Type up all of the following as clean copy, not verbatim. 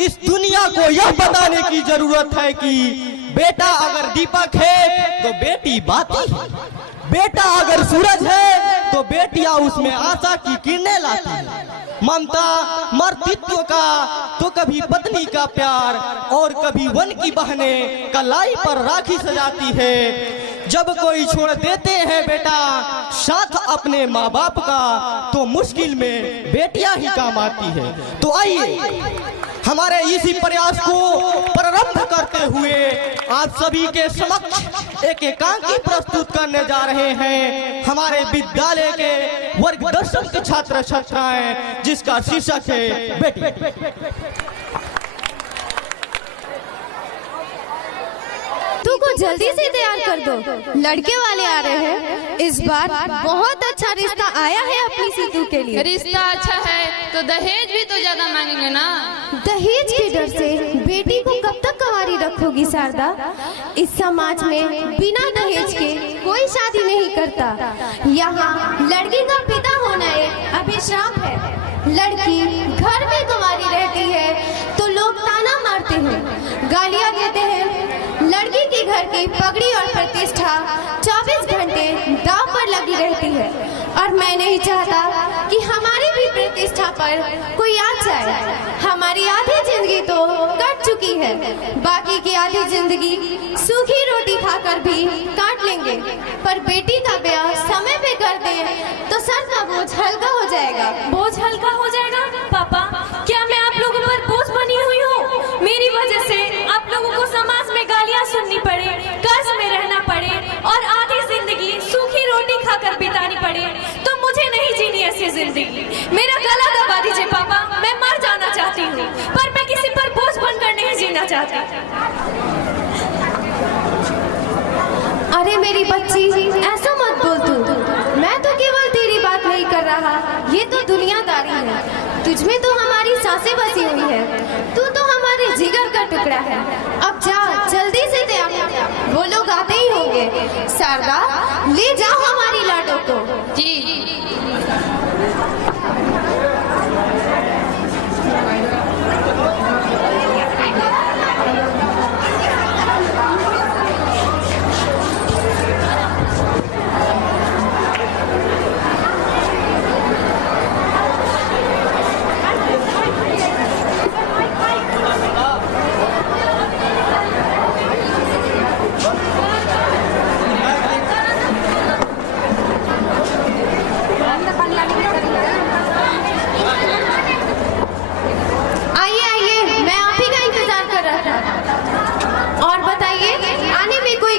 इस दुनिया को यह बताने की जरूरत है कि बेटा अगर दीपक है तो बेटी बाती है, बेटा अगर सूरज है तो बेटियां उसमें आशा की किरणें लाती है। ममता मातृत्व का तो कभी पत्नी का प्यार और कभी वन की बहनें कलाई पर राखी सजाती है। जब कोई छोड़ देते हैं बेटा साथ अपने माँ बाप का तो मुश्किल में बेटियां ही काम आती है। तो आइए हमारे इसी प्रयास को प्रारंभ करते हुए आप सभी के समक्ष एक एकांकी प्रस्तुत करने जा रहे हैं हमारे विद्यालय के वर्ग 10 के छात्र छात्राएं, जिसका शीर्षक है बेटी। तू को जल्दी से तैयार कर दो, लड़के वाले आ रहे हैं। इस बार बहुत अच्छा रिश्ता आया है अपनी सीतू के लिए। रिश्ता अच्छा है तो दहेज भी तो ज्यादा मांगेंगे ना। दहेज के डर से बेटी को कब तक कंवारी रखोगी शारदा? इस समाज में बिना दहेज के कोई शादी नहीं करता। यहाँ लड़की का पिता होना एक अभिशाप है। लड़की घर में कंवारी रहती है तो लोग ताना मारते हैं, गालियाँ देते हैं। लड़की के घर की पगड़ी और प्रतिष्ठा 24 घंटे दांव पर लगी रहती है और मैं नहीं चाहता कि हमारी भी प्रतिष्ठा पर कोई आ जाए। हमारी आधी जिंदगी तो कट चुकी है, बाकी की आधी जिंदगी सूखी रोटी खाकर भी काट लेंगे। पर बेटी का ब्याह समय पे कर दे तो सर का बोझ हल्का हो जाएगा। बोझ हल्का हो जाएगा? पापा, क्या मैं आप लोगों पर बोझ बनी हुई हूँ? मेरी वजह से आप लोगों को समाज में गालियाँ सुननी पड़े, कर्ज में रहना पड़े और आधी जिंदगी सूखी रोटी खाकर बितानी पड़े, तो मुझे नहीं जीनी ऐसी जिंदगी। मेरा गला दबा दीजिए पापा, मैं मर जाना चाहती हूँ, पर मैं किसी पर बोझ बनकर नहीं जीना चाहती। अरे मेरी बच्ची, ऐसा मत बोल तू। मैं तो केवल तेरी बात नहीं कर रहा, ये तो दुनियादारी है। तुझमें तो हमारी सांसें बसी हुई है, तू तो हमारे जिगर का टुकड़ा है। अब जा जल्दी से तैयार हो, वो लोग आते ही होंगे। शारदा, ले जाओ हमारी लाडो को। जी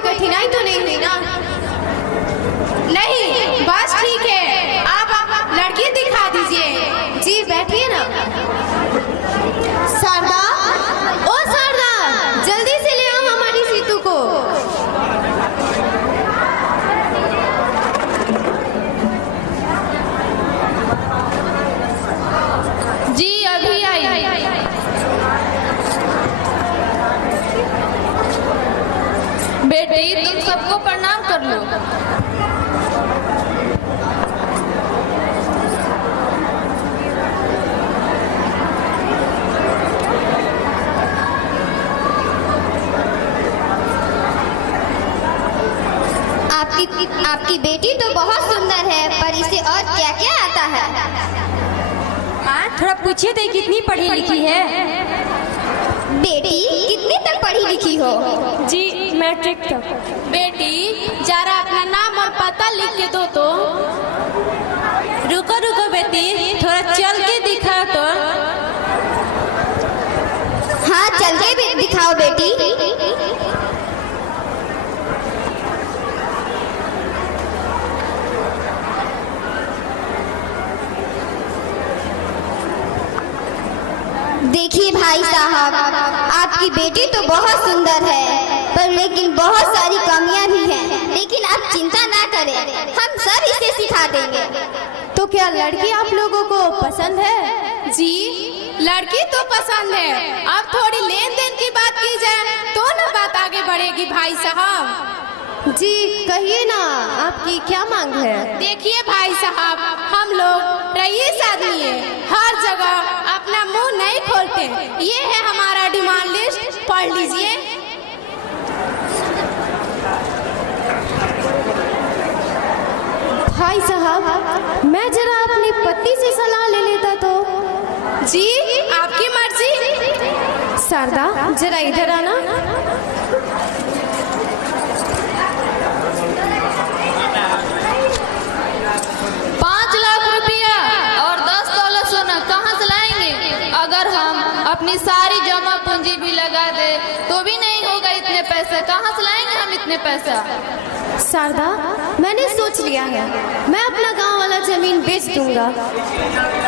कठिनाई तो नहीं हुई ना? नहीं, बस ठीक है। आप लड़की दिखा दीजिए। जी बैठिए ना। शारदा, ओ शारदा, जल्दी से ले आओ हमारी सीतू को। जी अभी आई। बेटी तुम सबको प्रणाम कर लो। आपकी बेटी तो बहुत सुंदर है, पर इसे और क्या क्या आता है? थोड़ा पूछिए तो कितनी पढ़ी लिखी है? बेटी कितनी तक पढ़ी लिखी हो? जी मैट्रिक तक। बेटी जरा अपना नाम और पता लिख के दो तो। रुको रुको बेटी, थोड़ा चल के दिखाओ तो। हाँ, चल के भी दिखाओ बेटी। देखिए भाई साहब, आपकी बेटी तो बहुत सुंदर है, पर लेकिन बहुत सारी कमियां भी हैं। लेकिन आप चिंता ना करें, हम सब इसे सिखा देंगे। तो क्या लड़की आप लोगों को पसंद है? जी लड़की तो पसंद है, अब थोड़ी लेन देन की बात की जाए तो ना बात आगे बढ़ेगी भाई साहब। जी कहिए ना, आपकी क्या मांग है? देखिए भाई साहब, हम लोग रईस आदमी है, हर जगह अपना मुंह नहीं खोलते। ये है पढ़ लीजिए। भाई साहब, मैं जरा अपनी पत्नी से सलाह ले लेता तो। जी, आपकी मर्जी। शारदा, जरा इधर आना। 5 लाख रुपया और 10 तोला सोना कहाँ से लाएंगे? अगर हम अपनी सारी जमा पूंजी भी लगा दे तो भी नहीं होगा इतने पैसे। कहाँ से लाएंगे हम इतने पैसा? शारदा, मैंने सोच लिया है, मैं अपना गांव वाला जमीन बेच दूंगा।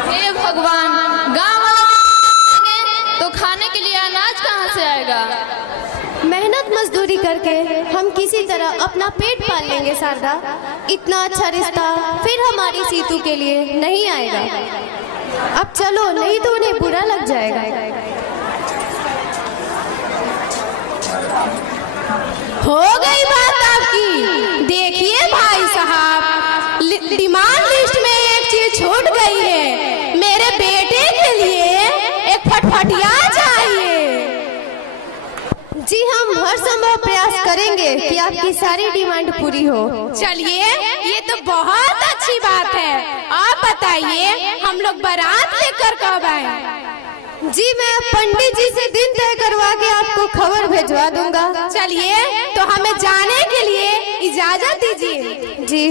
हे भगवान, गाँव वाले तो खाने के लिए अनाज कहाँ से आएगा? मेहनत मजदूरी करके हम किसी तरह अपना पेट पाल लेंगे शारदा। इतना अच्छा रिश्ता फिर हमारी सीतू के लिए नहीं आएगा। अब चलो, नहीं तो उन्हें बुरा लग जाएगा। हो गई बात आपकी। देखिए भाई साहब, डिमांड लिस्ट में एक चीज छूट गई है। मेरे बेटे के लिए एक फटफटिया चाहिए। जी, हम हर संभव प्रयास करेंगे कि आपकी सारी डिमांड पूरी हो। चलिए, ये तो बहुत अच्छी बात है। आप बताइए, हम लोग बारात लेकर कब आए? जी, मैं पंडित जी से दिन तय करवा के आपको खबर भिजवा दूंगा। चलिए, तो हमें जाने के लिए इजाजत दीजिए। जी।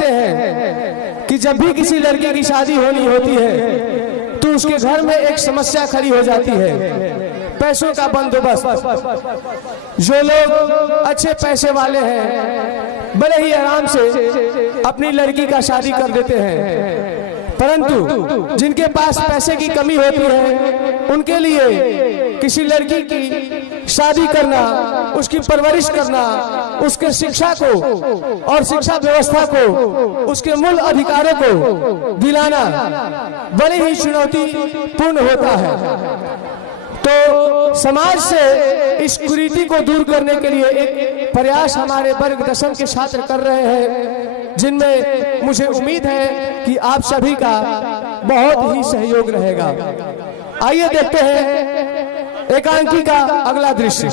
हैं कि जब भी किसी लड़के की शादी होनी होती है तो उसके घर में एक समस्या खड़ी हो जाती है, पैसों का बंदोबस्त। जो लोग अच्छे पैसे वाले हैं बड़े ही आराम से अपनी लड़की का शादी कर देते हैं, परंतु जिनके पास पैसे की कमी होती है उनके लिए किसी लड़की की शादी करना, उसकी परवरिश करना, उसके शिक्षा को और शिक्षा व्यवस्था को, उसके मूल अधिकारों को दिलाना बड़ी ही चुनौतीपूर्ण होता है। तो समाज से इस कुरीति को दूर करने के लिए एक प्रयास हमारे वर्ग 10 के छात्र कर रहे हैं, जिनमें मुझे उम्मीद है कि आप सभी का बहुत ही सहयोग रहेगा। आइए देखते हैं एकांकी का अगला दृश्य।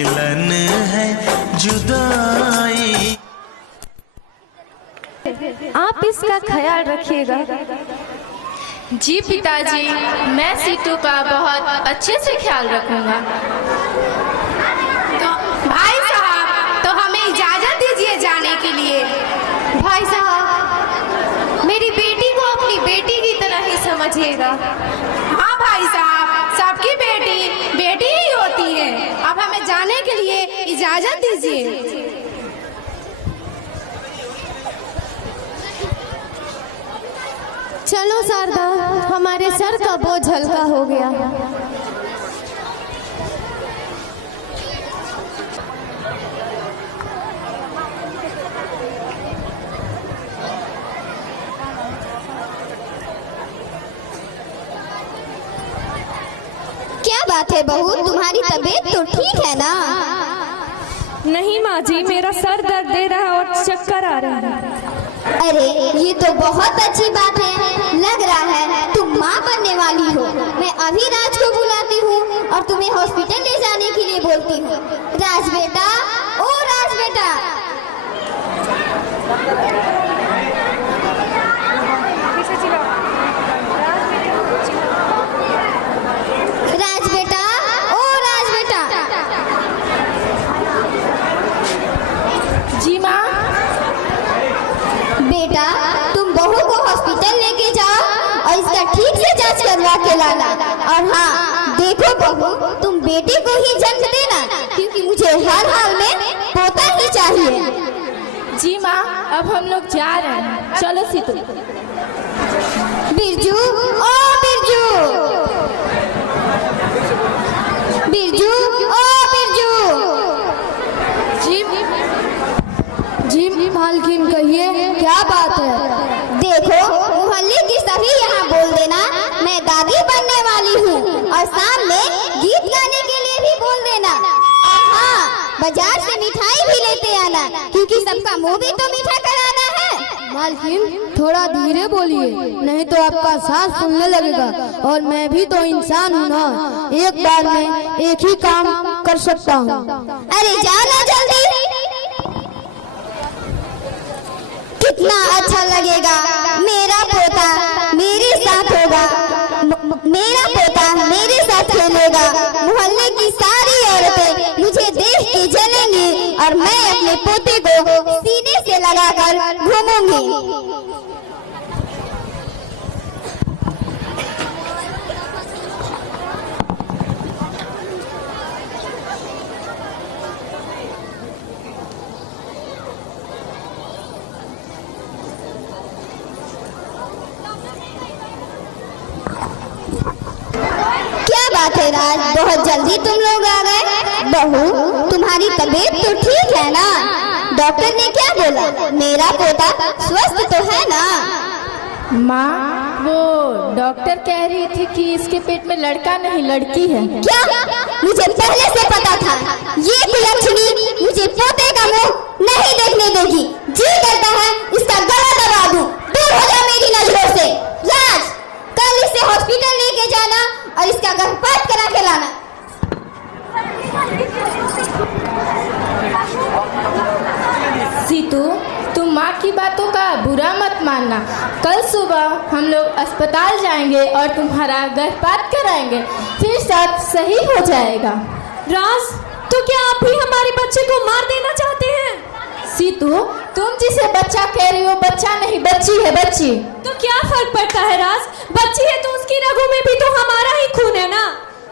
मिलन है जुदाई। आप इसका ख्याल रखिएगा। जी पिताजी, मैं सीतू का बहुत अच्छे से ख्याल रखूंगा। तो भाई साहब, तो हमें इजाजत दीजिए जाने के लिए। भाई साहब, मेरी बेटी को अपनी बेटी की तरह ही समझिएगा। हाँ भाई साहब, सबकी बेटी बेटी ही होती है। अब हमें जाने के लिए इजाजत दीजिए। चलो शारदा, हमारे सर का बोझ हल्का हो गया। क्या बात है बहू, तुम्हारी तबीयत तो ठीक है ना? नहीं माँ जी, मेरा सर दर्द दे रहा है और चक्कर आ रहा है। अरे ये तो बहुत अच्छी बात है। लग रहा है तुम माँ बनने वाली हो। मैं अभी राज को बुलाती हूँ और तुम्हें हॉस्पिटल ले जाने के लिए बोलती हूँ। राज बेटा, ओ राज बेटा। राज बेटा, ओ राज बेटा। जी माँ। बेटा, तुम बहू को हॉस्पिटल लेके जाओ और इसका ठीक से जांच करवा के लाना। और हाँ देखो बहू, तुम बेटे को ही जन्म देना, क्योंकि मुझे हर हाल में पोता ही चाहिए। जी माँ, अब हम लोग जा रहे हैं। चलो सीतू। बिरजू, ओ बिरजू। बिरजू, ओ बिरजू। जी मालकिन, कहिए क्या बात है? देखो, मोहल्ले की सभी यहाँ बोल देना मैं दादी बनने वाली हूँ, और शाम में गीत गाने के लिए भी बोल देना। और हाँ, बाजार से मिठाई भी लेते आना, क्योंकि सबका मुंह भी तो मीठा कराना है। मालकिन, थोड़ा धीरे बोलिए, नहीं तो आपका सांस फूलने लगेगा। और मैं भी तो इंसान हूँ ना, एक बार में एक ही काम कर सकता हूँ। अरे जाओ ना जल्दी। कितना अच्छा लगेगा, मेरा पोता मेरे साथ होगा, मेरा पोता मेरे साथ खेलेगा। मोहल्ले की सारी औरतें मुझे देख के जलेंगी और मैं अपने पोते को सीने से लगाकर घूमूंगी। क्या बात है राज, बहुत जल्दी तुम लोग आ गए। बहू, तुम्हारी तबीयत तो ठीक है ना? डॉक्टर ने क्या बोला? मेरा पोता स्वस्थ तो है ना? माँ, वो डॉक्टर कह रही थी कि इसके पेट में लड़का नहीं लड़की है। क्या? मुझे पहले से पता था। ये कुलक्षणी मुझे पोते का मुंह नहीं देखने देगी। जी करता है इसका गला दबा दूं। दूर हो जा मेरी नजरों से। राज, कल इसे हॉस्पिटल लेके जाना और इसका गर्भपात करा के लाना। सीतू, तुम माँ की बातों का बुरा मत मानना। कल सुबह हम लोग अस्पताल जाएंगे और तुम्हारा गर्भपात कराएंगे, फिर सब सही हो जाएगा। राज, तो क्या आप भी हमारे बच्चे को मार देना चाहते हैं? सीतू, तुम जिसे बच्चा कह रही हो, बच्चा नहीं बच्ची है, बच्ची। तो क्या फर्क पड़ता है राज? बच्ची है तो उसकी रगों में भी तो हमारा ही खून है ना।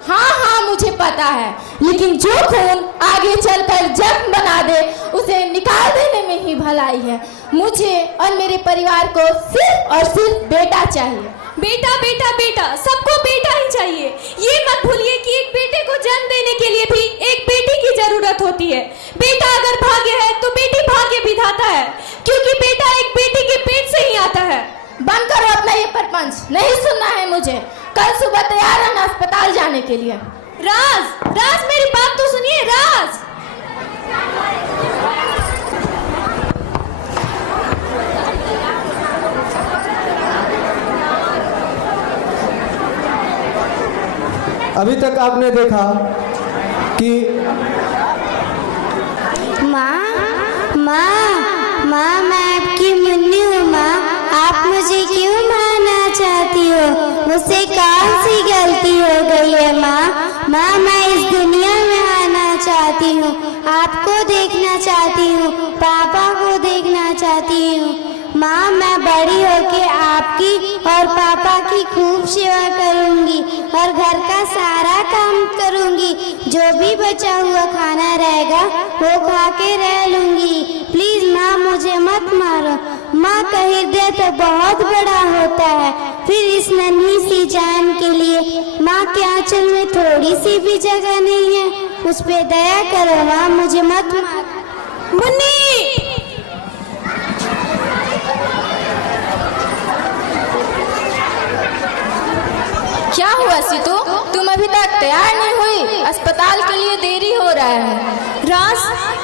हाँ हाँ, मुझे पता है, लेकिन जो खून आगे चलकर जख्म बना दे उसे निकाल देने में ही भलाई है। मुझे और मेरे परिवार को सिर्फ और सिर्फ बेटा चाहिए। बेटा बेटा बेटा, सबको बेटा ही चाहिए। ये मत भूलिए कि एक बेटे को जन्म देने के लिए भी एक बेटी की जरूरत होती है। बेटा अगर भाग्य है तो बेटी भाग्य विधाता है, क्योंकि बेटा एक बेटी के पेट से ही आता है। बंद करो अपना ये परपंच, नहीं सुनना है मुझे। कल सुबह तैयार रहना अस्पताल जाने के लिए। राज, राज मेरी बात तो सुनिए राज। अभी तक आपने देखा कि माँ मैं इस दुनिया में आना चाहती हूँ, आपको देखना चाहती हूँ, पापा को देखना चाहती हूँ। माँ मैं बड़ी होके आपकी और पापा की खूब सेवा करूँगी और घर का सारा काम करूँगी। जो भी बचा हुआ खाना रहेगा वो खा के रह लूँगी। प्लीज़ माँ मुझे मत मारो। माँ का हृदय तो बहुत बड़ा होता है, फिर इस नन्ही सी जान के लिए माँ के आंचल में थोड़ी सी भी जगह नहीं है। उस पे दया करो माँ, मुझे मत मारो। मुन्नी, क्या हुआ सीतू? तुम अभी तक तैयार नहीं हुई? अस्पताल के लिए देरी हो रहा है।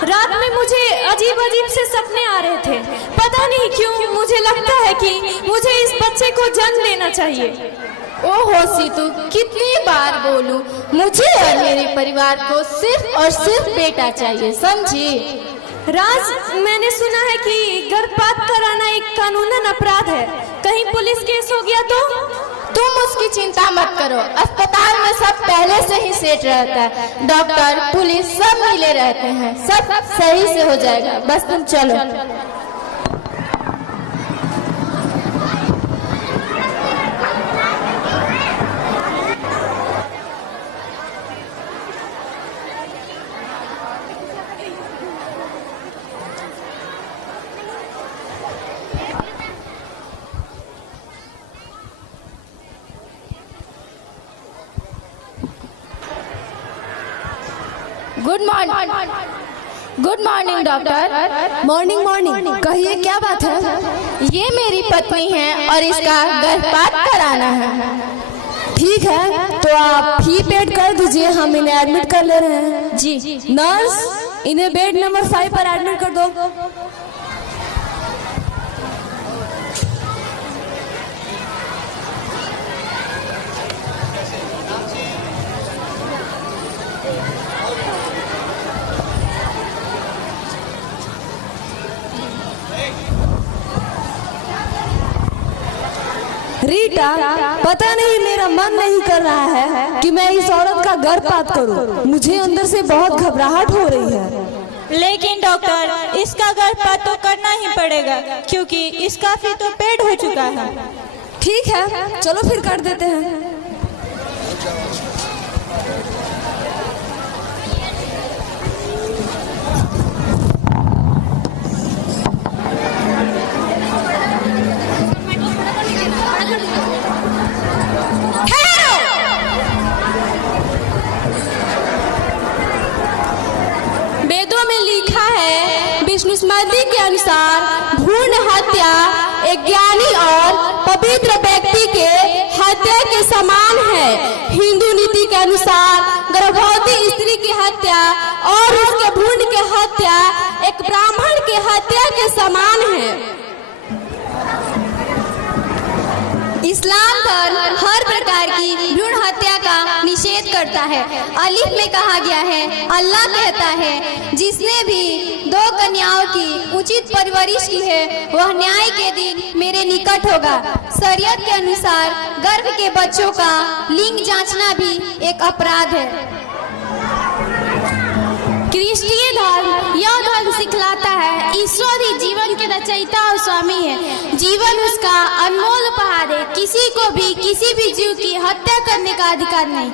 रात में मुझे अजीब अजीब से सपने आ रहे थे। पता नहीं क्यों मुझे लगता है कि मुझे इस बच्चे को जन्म देना चाहिए। ओहो सीतू, कितनी बार बोलूं, मुझे और मेरे परिवार को सिर्फ और सिर्फ बेटा चाहिए, समझी? राज, मैंने सुना है कि गर्भपात कराना एक कानूनन अपराध है। कहीं पुलिस केस हो गया तो? तुम उसकी चिंता मत करो, अस्पताल में सब पहले से ही सेट रहता है। डॉक्टर, पुलिस सब मिले रहते हैं, सब सही से हो जाएगा, बस तुम चलो। Good morning doctor. मॉर्निंग। कहिए क्या बात है? ये मेरी पत्नी है और इसका गर्भपात कराना है। ठीक है, तो आप फी पेड कर दीजिए, हम इन्हें एडमिट कर ले रहे हैं। जी। नर्स, इन्हें बेड नंबर 5 पर एडमिट कर दो। रीटा, पता नहीं मेरा मन नहीं कर रहा है कि मैं इस औरत का गर्भपात करूं। मुझे अंदर से बहुत घबराहट हो रही है। लेकिन डॉक्टर, इसका गर्भपात तो करना ही पड़ेगा क्योंकि इसका फी तो पेड हो चुका है। ठीक है, चलो फिर कर देते हैं। स्मृति के अनुसार भ्रूण हत्या एक ज्ञानी और पवित्र व्यक्ति के हत्या के समान है। हिंदू नीति के अनुसार गर्भवती स्त्री की हत्या और उसके भ्रूण की हत्या एक ब्राह्मण की हत्या के समान है। इस्लाम धर्म हर प्रकार की भ्रूण हत्या का निषेध करता है। अलीफ में कहा गया है, अल्लाह कहता है, जिसने भी 2 कन्याओं की उचित परवरिश की है वह न्याय के दिन मेरे निकट होगा। शरीयत के अनुसार गर्भ के बच्चों का लिंग जांचना भी एक अपराध है। क्रिस्टीय धर्म यह धर्म सिखलाता है ईश्वर ही जीवन के रचयिता और स्वामी है। जीवन उसका अनमोल उपहार है। किसी को भी किसी भी जीव की हत्या करने का अधिकार नहीं।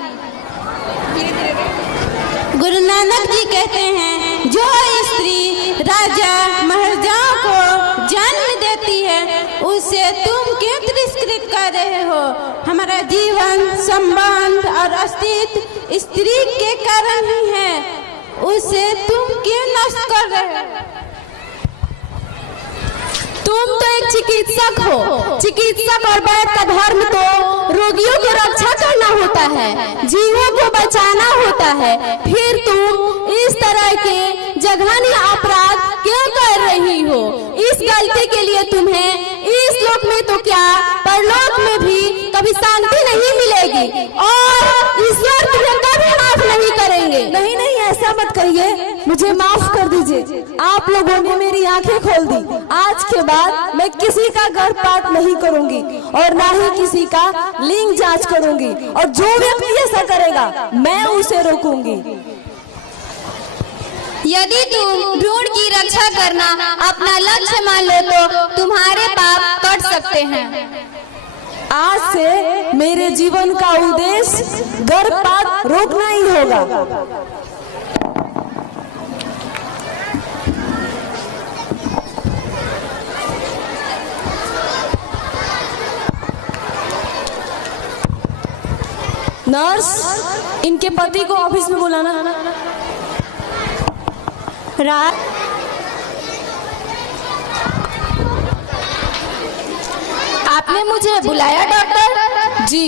गुरु नानक जी कहते हैं, जो स्त्री राजा महाराजाओं को जन्म देती है उसे तुम क्यों तिरस्कृत कर रहे हो? हमारा जीवन, संबंध और अस्तित्व स्त्री के कारण ही है, उसे तुम क्यों नष्ट कर रहे हो? तुम तो एक चिकित्सक हो। चिकित्सक और वैद्य का धर्म तो रोगियों की रक्षा करना होता है, जीवों को बचाना होता है। फिर तुम इस तरह के जघन्य अपराध क्यों कर रही हो? इस गलती के लिए तुम्हें इस लोक में तो क्या परलोक में भी कभी शांति नहीं मिलेगी और ईश्वर तुम्हें कभी माफ नहीं करेंगे। नहीं, ऐसा ऐसा मत करिए, मुझे माफ कर दीजिए। आप लोगों ने मेरी आंखें खोल दी। आज के बाद मैं किसी का गर्भपात नहीं करूंगी और ना ही किसी का लिंग जांच करूंगी, और जो व्यक्ति ऐसा करेगा मैं उसे रोकूंगी। यदि तुम भ्रूण की रक्षा करना अपना लक्ष्य मान लो तो तुम्हारे पाप कट सकते हैं। आज से मेरे जीवन का उद्देश्य गर्भपात रोकना ही होगा। नर्स, इनके पति को ऑफिस में बुलाना। आपने मुझे बुलाया डॉक्टर? जी,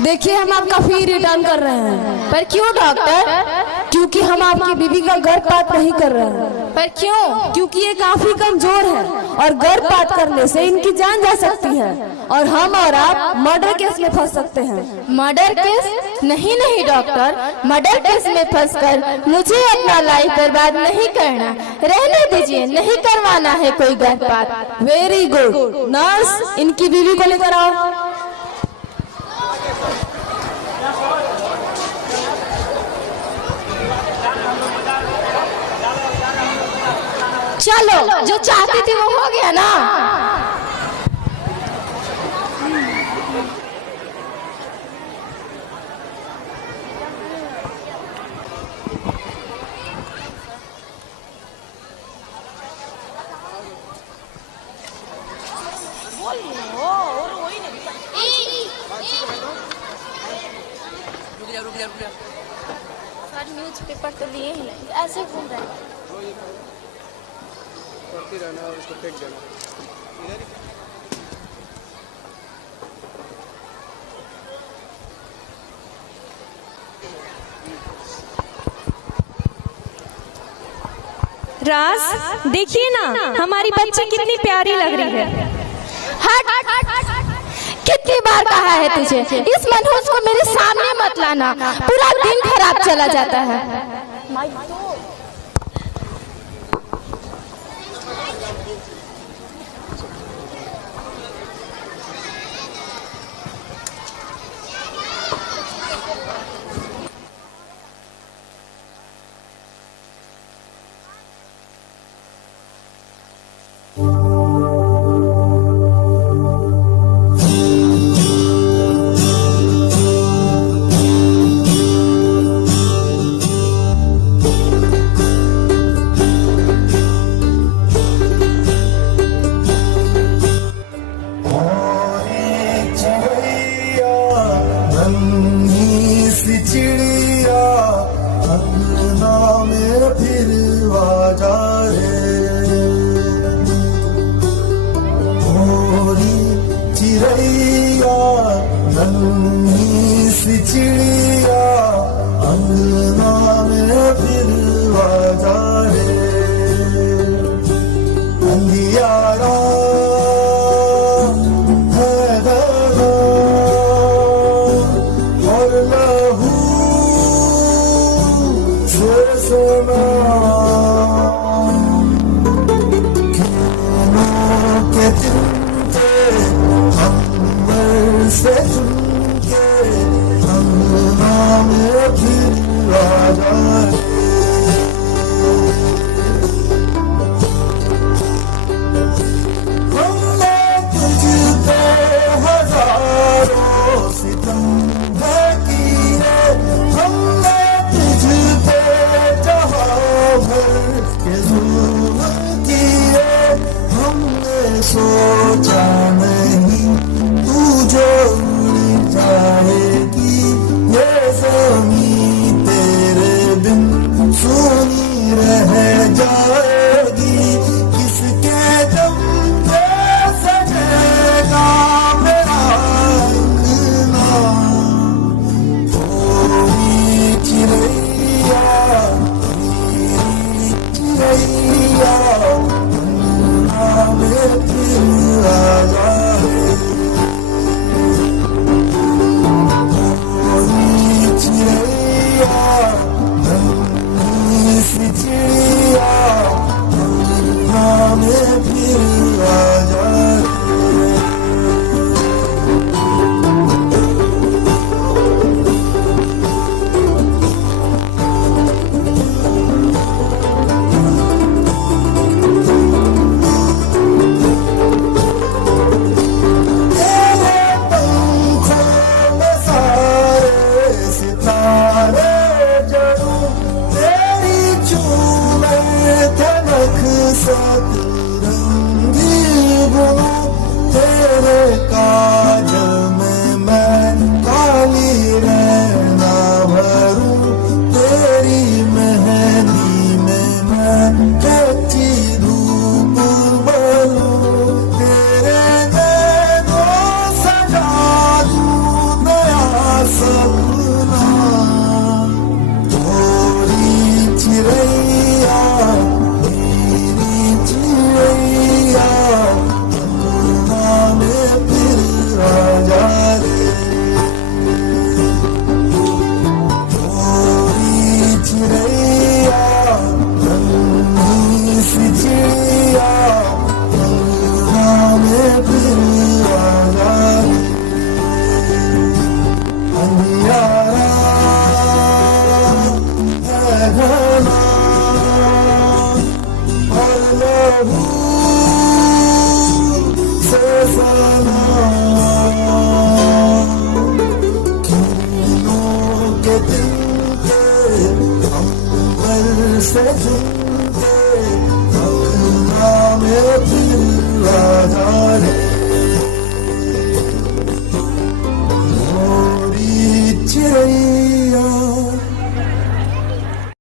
देखिए हम आपका फी रिटर्न कर रहे हैं। पर क्यों डॉक्टर? क्योंकि हम आपकी बीवी का गर्भपात नहीं कर रहे हैं। पर क्यों? क्योंकि ये काफी कमजोर है और गर्भपात करने से इनकी जान जा सकती है और हम और आप मर्डर केस में फंस सकते हैं। Murder case? नहीं नहीं डॉक्टर, मर्डर केस में फंसकर मुझे अपना लाइफ बर्बाद नहीं करना। रहने दीजिए, नहीं करवाना है कोई गर्भपात। Very good. नर्स, इनकी बीवी को लेकर आओ। चलो, जो चाहती थी वो हो गया ना। न्यूज़पेपर तो लिए ही नहीं, ऐसे घूम रहे हैं। पढ़ती रहना और उसको फेंक देना। राज, देखिए ना हमारी बच्ची कितनी प्यारी लग रही है। हट हट हट हट। कितनी बार कहा है तुझे इस मनहूस को मेरे सामने मत लाना, पूरा दिन खराब चला जाता है। Sonar आँख सतरंगी बुनूं तेरे काजल में मैं काली रहना भरूं तेरी मेहंदी में मैं कच्ची धूप बनूं तेरे नैनों सजा दूं नया सपना थोड़ी चिड़ैया मेरी चिड़ैया अंगना में फिर राजा रे थोड़ी चिड़ैया रंगी सी चिड़िया अंगना में फिर राजा रे अंधियारा है घना और लहू से सना किरणों के तिनके अंबर से झुमके अंगना में फिर राजा रे